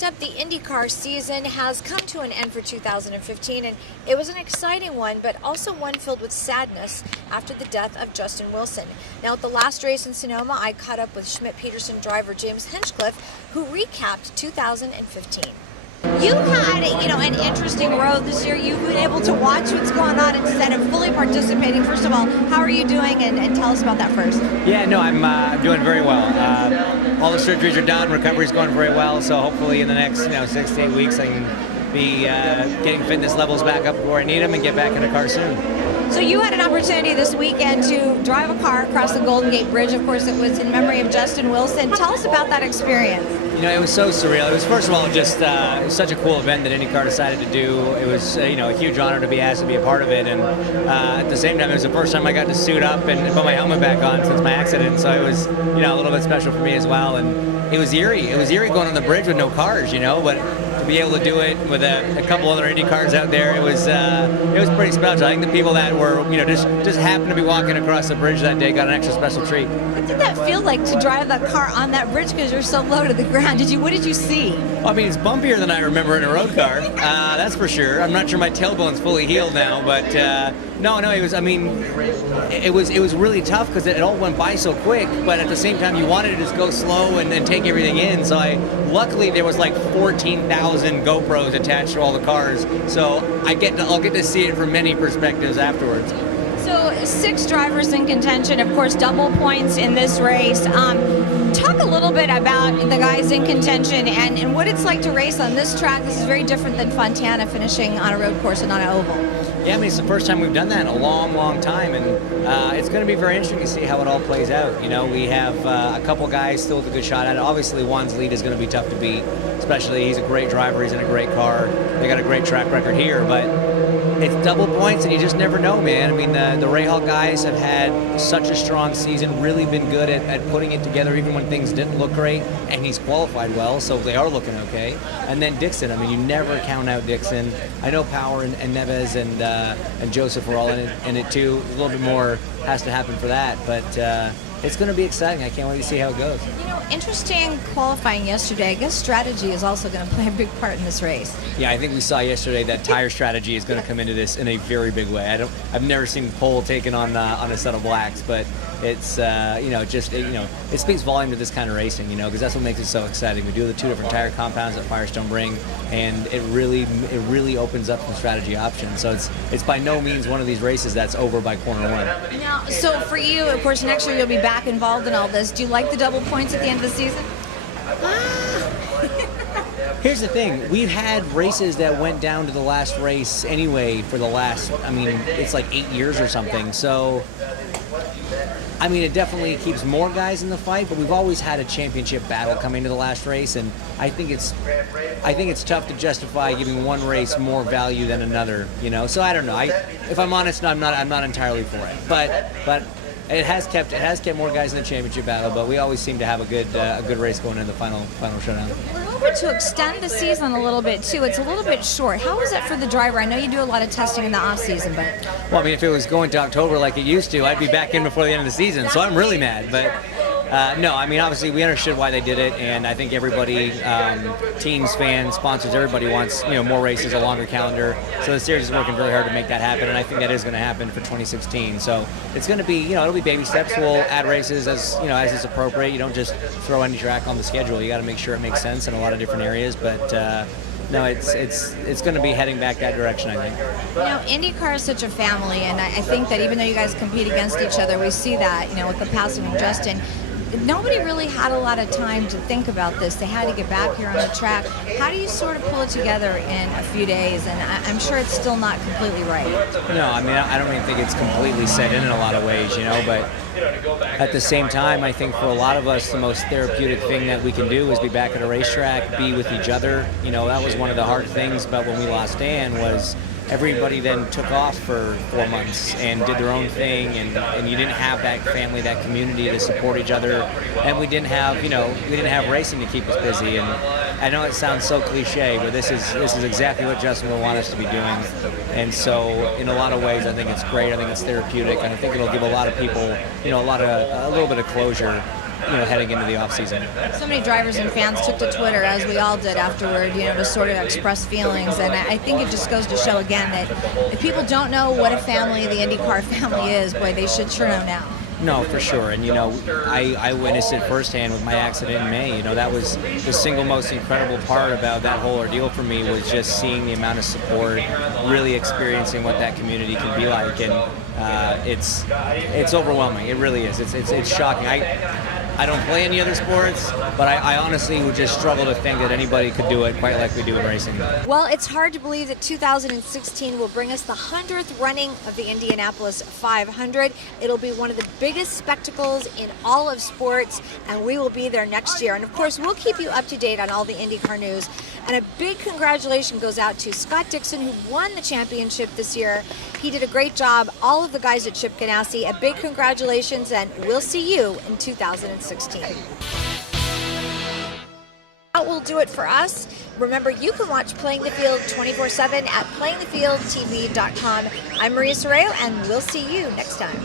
Next up, the Indy Car season has come to an end for 2015, and it was an exciting one, but also one filled with sadness after the death of Justin Wilson. Now, at the last race in Sonoma, I caught up with Schmidt-Peterson driver James Hinchcliffe, who recapped 2015. You had, an interesting road this year. You've been able to watch what's going on instead of fully participating. First of all, how are you doing? And tell us about that first. Yeah, no, I'm doing very well. All the surgeries are done. Recovery's going very well. So hopefully in the next 6 to 8 weeks, I can be getting fitness levels back up where I need them and get back in the car soon. So you had an opportunity this weekend to drive a car across the Golden Gate Bridge. Of course, it was in memory of Justin Wilson. Tell us about that experience. It was so surreal. It was, first of all, just it was such a cool event that IndyCar decided to do. It was, a huge honor to be asked to be a part of it. And at the same time, it was the first time I got to suit up and put my helmet back on since my accident. So it was, a little bit special for me as well. And it was eerie. It was eerie going on the bridge with no cars, but to be able to do it with a couple other Indy cars out there, it was pretty special. I think the people that were, just happened to be walking across the bridge that day got an extra special treat. What did that feel like to drive that car on that bridge because you're so low to the ground? What did you see? Well, it's bumpier than I remember in a road car. That's for sure. I'm not sure my tailbone's fully healed now, but no, it was. It was really tough because it all went by so quick. But at the same time, you wanted to just go slow and take everything in. So luckily there was like 14,000 GoPros attached to all the cars. So I'll get to see it from many perspectives afterwards. So 6 drivers in contention, of course, double points in this race. Talk a little bit about the guys in contention and what it's like to race on this track. This is very different than Fontana, finishing on a road course and not an oval. Yeah, it's the first time we've done that in a long, long time, and it's going to be very interesting to see how it all plays out. We have a couple guys still with a good shot at it. Obviously, Juan's lead is going to be tough to beat, especially he's a great driver, he's in a great car. They got a great track record here, but it's double points, and you just never know, man. The Rahal guys have had such a strong season, really been good at putting it together even when things didn't look great, and he's qualified well, so they are looking okay. And then Dixon, you never count out Dixon. I know Power and Neves and Joseph were all in it too. A little bit more has to happen for that, but it's going to be exciting. I can't wait to see how it goes. Interesting qualifying yesterday. I guess strategy is also going to play a big part in this race. Yeah, I think we saw yesterday that tire strategy is going to come into this in a very big way. I've never seen pole taken on a set of blacks, but it's it speaks volume to this kind of racing, because that's what makes it so exciting. We do the 2 different tire compounds that Firestone bring, and it really opens up some strategy options. So it's by no means one of these races that's over by corner 1. Now, so for you, of course, next year you'll be back involved in all this. Do you like the double points at the end of the season? Here's the thing. We've had races that went down to the last race anyway for the last, it's like 8 years or something. So, it definitely keeps more guys in the fight, but we've always had a championship battle coming to the last race, and I think it's tough to justify giving one race more value than another, So I don't know. If I'm honest, I'm not entirely for it. But it has kept more guys in the championship battle, but we always seem to have a good race going into the final showdown. We're hoping to extend the season a little bit too. It's a little bit short. How is that for the driver? I know you do a lot of testing in the off season, but if it was going to October like it used to, I'd be back in before the end of the season. So I'm really mad, but. No, obviously we understood why they did it, and I think everybody, teams, fans, sponsors, everybody wants more races, a longer calendar. So the series is working really hard to make that happen, and I think that is going to happen for 2016. So it's going to be, it'll be baby steps. We'll add races as is appropriate. You don't just throw any track on the schedule. You got to make sure it makes sense in a lot of different areas, but. No, it's going to be heading back that direction, I think. IndyCar is such a family, and I think that even though you guys compete against each other, we see that, with the passing of Justin. Nobody really had a lot of time to think about this. They had to get back here on the track. How do you sort of pull it together in a few days? And I'm sure it's still not completely right. No, I don't even think it's completely set in a lot of ways, but at the same time, I think for a lot of us, the most therapeutic thing that we can do is be back at a racetrack, be with each other. That was one of the hard things about when we lost Dan was everybody then took off for 4 months and did their own thing, and you didn't have that family, that community to support each other, and we didn't have racing to keep us busy. And I know it sounds so cliche, but this is exactly what Justin will want us to be doing. And so in a lot of ways, I think it's great. I think it's therapeutic, and I think it'll give a lot of people, a little bit of closure heading into the off season. So many drivers and fans took to Twitter, as we all did afterward, to sort of express feelings. And I think it just goes to show again that if people don't know what a family the IndyCar family is, boy, they should sure know now. No, for sure. And, I witnessed it firsthand with my accident in May. That was the single most incredible part about that whole ordeal for me, was just seeing the amount of support, really experiencing what that community can be like. And it's overwhelming. It really is. It's shocking. I don't play any other sports, but I honestly would just struggle to think that anybody could do it quite like we do in racing. Well, it's hard to believe that 2016 will bring us the 100th running of the Indianapolis 500. It'll be one of the biggest spectacles in all of sports, and we will be there next year. And of course, we'll keep you up to date on all the IndyCar news. And a big congratulations goes out to Scott Dixon, who won the championship this year. He did a great job. All of the guys at Chip Ganassi, a big congratulations, and we'll see you in 2016. That will do it for us. Remember, you can watch Playing the Field 24/7 at playingthefieldtv.com. I'm Maria Serrao, and we'll see you next time.